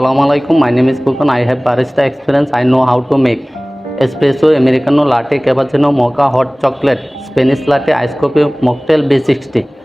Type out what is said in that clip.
আসসালামু আলাইকুম my name is কুকন I have barista experience I know how to make espresso Americano লাটে cappuccino mocha hot chocolate Spanish লাটে আইসকপি mocktail B sixty